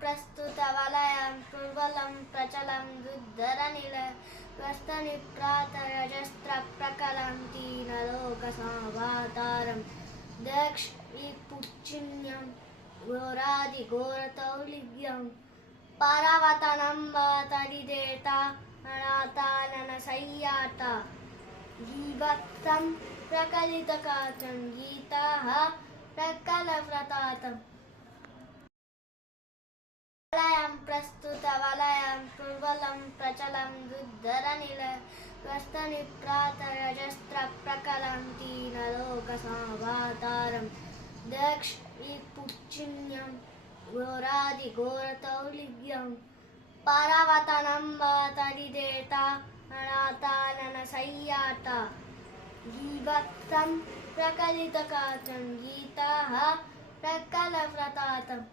प्रस्तुतवलयं पूर्वलं प्रचलं दुद्धरनिलयं वस्तनिप्रातरजस्त्रप्रकलं दीनलोकसमावतारं दक्षिपुच्छिन्यं घोरादिघोरतौलिभ्यं परावतनं वातरिदेता अनाथाननसय्याता जीवत्सं प्रकलितकाचं गीताः प्रकलव्रतातम् वलयं प्रस्तुतवलयं पूर्वलं प्रचलं दुद्धरनिलयं वस्तनिप्रातरजस्त्रप्रकलं दीनलोकसमावतारं दक्षिपुच्छिन्यं घोरादिघोरतौलिभ्यं परावतनं वातरिदेता अनाथाननसय्याता जीवत्सं प्रकलितकाचं गीताः प्रकलव्रतातम्